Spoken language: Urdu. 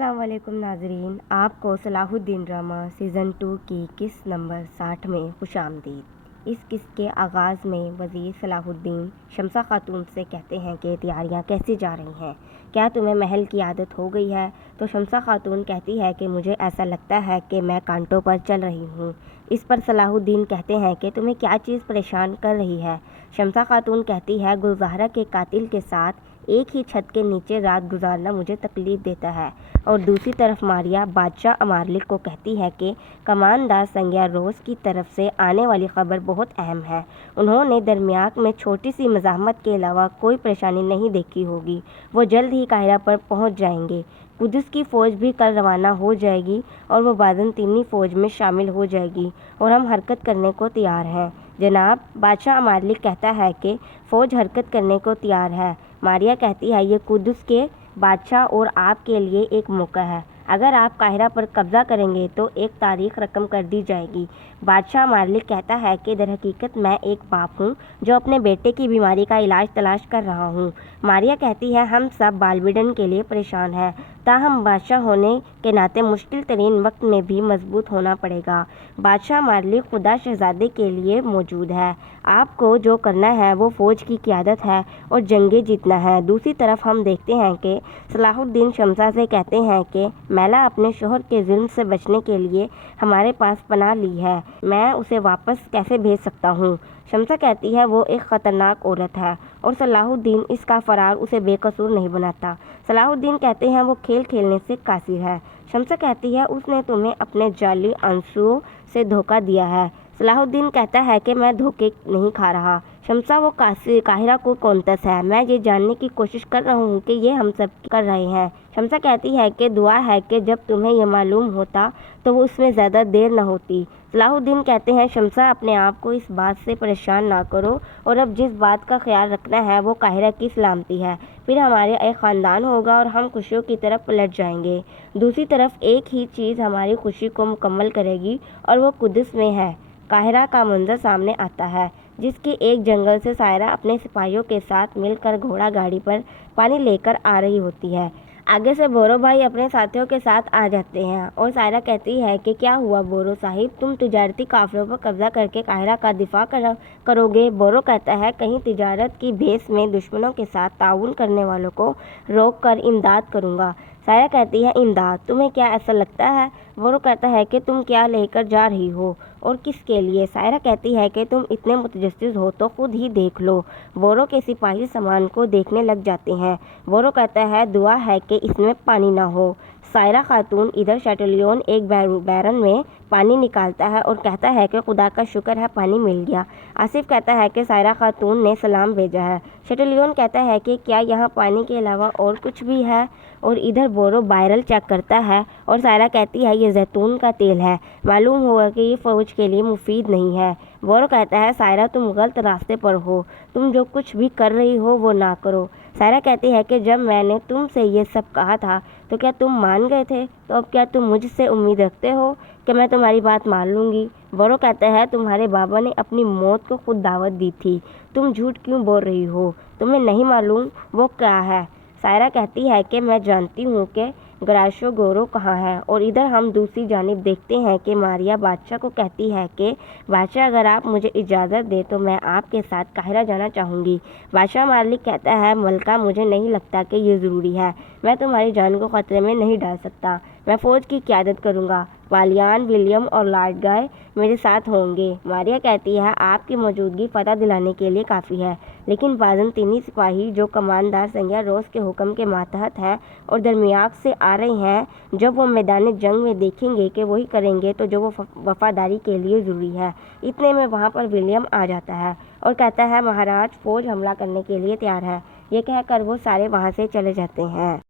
السلام علیکم ناظرین، آپ کو صلاح الدین ڈرامہ سیزن 2 کی قسط نمبر 60 میں خوش آمدید۔ اس قسط کے آغاز میں وزیر صلاح الدین شمسہ خاتون سے کہتے ہیں کہ تیاریاں کیسے جا رہی ہیں، کیا تمہیں محل کی عادت ہو گئی ہے؟ تو شمسہ خاتون کہتی ہے کہ مجھے ایسا لگتا ہے کہ میں کانٹوں پر چل رہی ہوں۔ اس پر صلاح الدین کہتے ہیں کہ تمہیں کیا چیز پریشان کر رہی ہے؟ شمسہ خاتون کہتی ہے گلزہرہ کے قاتل کے ساتھ ایک ہی چھت کے نیچے رات گزارنا مجھے تکلیف دیتا ہے۔ اور دوسری طرف ماریا بادشاہ امارلک کو کہتی ہے کہ کماندار سنگیا روز کی طرف سے آنے والی خبر بہت اہم ہے۔ انہوں نے درمیاک میں چھوٹی سی مزاحمت کے علاوہ کوئی پریشانی نہیں دیکھی ہوگی۔ وہ جلد ہی قاہرہ پر پہنچ جائیں گے۔ قدس کی فوج بھی کل روانہ ہو جائے گی اور وہ بازنطینی فوج میں شامل ہو جائے گی اور ہم حرکت کرنے کو تیار ہیں۔ جناب، بادشاہ امارلک کہتا ہے کہ فوج حرکت کرنے کو تیار ہے۔ ماریا کہتی ہے یہ قدس کے بادشاہ اور آپ کے لیے ایک موقع ہے۔ اگر آپ قاہرہ پر قبضہ کریں گے تو ایک تاریخ رقم کر دی جائے گی۔ بادشاہ امارلک کہتا ہے کہ در حقیقت میں ایک باپ ہوں جو اپنے بیٹے کی بیماری کا علاج تلاش کر رہا ہوں۔ ماریا کہتی ہے ہم سب بالبیڈن کے لیے پریشان ہیں، تاہم بادشاہ ہونے کے ناطے مشکل ترین وقت میں بھی مضبوط ہونا پڑے گا۔ بادشاہ امارلک خدا شہزادے کے لیے موجود ہے۔ آپ کو جو کرنا ہے وہ فوج کی قیادت ہے اور جنگیں جیتنا ہے۔ دوسری طرف ہم دیکھتے ہیں کہ صلاح الدین شمسہ سے کہتے ہیں کہ میلا اپنے شوہر کے ظلم سے بچنے کے لیے ہمارے پاس پناہ لی ہے، میں اسے واپس کیسے بھیج سکتا ہوں؟ شمسہ کہتی ہے وہ ایک خطرناک عورت ہے اور صلاح الدین اس کا فرار اسے بے قصور نہیں بناتا۔ صلاح الدین کہتے ہیں وہ کھیل کھیلنے سے قاصر ہے۔ شمسہ کہتی ہے اس نے تمہیں اپنے جعلی عنصروں سے دھوکہ دیا ہے۔ صلاح الدین کہتا ہے کہ میں دھوکے نہیں کھا رہا۔ شمسہ وہ قاہرہ کو کونتس ہے، میں یہ جاننے کی کوشش کر رہا ہوں کہ یہ ہم سب کر رہے ہیں۔ شمسہ کہتی ہے کہ دعا ہے کہ جب تمہیں یہ معلوم ہوتا تو وہ اس میں زیادہ دیر نہ ہوتی۔ صلاح الدین کہتے ہیں شمسہ اپنے آپ کو اس بات سے پریشان نہ کرو اور اب جس بات کا خیال رکھنا ہے وہ قاہرہ کی سلامتی ہے، پھر ہمارے ایک خاندان ہوگا اور ہم خوشیوں کی طرف پلٹ جائیں گے۔ دوسری طرف ایک ہی چیز ہماری خوشی کو مکمل کرے گی اور وہ قدس میں ہے۔ قاہرہ کا منظر سامنے آتا ہے جس کے ایک جنگل سے سائرہ اپنے سپاہیوں کے ساتھ مل کر گھوڑا گاڑی پر پانی لے کر آ رہی ہوتی ہے۔ آگے سے بورو بھائی اپنے ساتھیوں کے ساتھ آ جاتے ہیں اور سائرہ کہتی ہے کہ کیا ہوا بورو صاحب، تم تجارتی قافلوں پر قبضہ کر کے قاہرہ کا دفاع کرو گے؟ بورو کہتا ہے کہیں تجارت کی بھیس میں دشمنوں کے ساتھ تعاون کرنے والوں کو روک کر امداد کروں گا۔ سائرہ کہتی ہے امداد، تمہیں کیا ایسا لگتا ہے؟ بورو کہتا ہے کہ تم کیا لے کر جا رہی ہو اور کس کے لیے؟ سائرہ کہتی ہے کہ تم اتنے متجسس ہو تو خود ہی دیکھ لو۔ بورو کے سپاہی سامان کو دیکھنے لگ جاتے ہیں۔ بورو کہتا ہے دعا ہے کہ اس میں پانی نہ ہو۔ سائرہ خاتون ادھر شیٹلیون ایک بیرن میں پانی نکالتا ہے اور کہتا ہے کہ خدا کا شکر ہے پانی مل گیا۔ آصف کہتا ہے کہ سائرہ خاتون نے سلام بھیجا ہے۔ شیٹلیون کہتا ہے کہ کیا یہاں پانی کے علاوہ اور کچھ بھی ہے؟ اور ادھر بورو بائرل چیک کرتا ہے اور سائرہ کہتی ہے یہ زیتون کا تیل ہے، معلوم ہوا کہ یہ فوج کے لیے مفید نہیں ہے۔ بورو کہتا ہے سائرہ تم غلط راستے پر ہو، تم جو کچھ بھی کر رہی ہو وہ نہ کرو۔ سائرہ کہتی ہے کہ جب میں نے تم سے یہ سب کہا تھا تو کیا تم مان گئے تھے؟ تو اب کیا تم مجھ سے امید رکھتے ہو کہ میں تمہاری بات مان لوں گی؟ بورو کہتا ہے تمہارے بابا نے اپنی موت کو خود دعوت دی تھی، تم جھوٹ کیوں بول رہی ہو؟ تمہیں نہیں معلوم وہ کیا ہے؟ سائرہ کہتی ہے کہ میں جانتی ہوں کہ گراشو گورو کہاں ہے۔ اور ادھر ہم دوسری جانب دیکھتے ہیں کہ ماریا بادشاہ کو کہتی ہے کہ بادشاہ اگر آپ مجھے اجازت دیں تو میں آپ کے ساتھ قاہرہ جانا چاہوں گی۔ بادشاہ مالک کہتا ہے ملکہ مجھے نہیں لگتا کہ یہ ضروری ہے، میں تمہاری جان کو خطرے میں نہیں ڈال سکتا، میں فوج کی قیادت کروں گا، والیان ولیم اور لارڈ گائے میرے ساتھ ہوں گے۔ ماریا کہتی ہے آپ کی موجودگی فتح دلانے کے لیے کافی ہے، لیکن بازنطینی سپاہی جو کماندار سنگیا روز کے حکم کے ماتحت ہیں اور درمیاک سے آ رہے ہیں، جب وہ میدان جنگ میں دیکھیں گے کہ وہی کریں گے تو جو وہ وفاداری کے لیے ضروری ہے۔ اتنے میں وہاں پر ولیم آ جاتا ہے اور کہتا ہے مہاراج فوج حملہ کرنے کے لیے تیار ہے۔ یہ کہہ کر وہ سارے وہاں سے چلے جاتے ہیں۔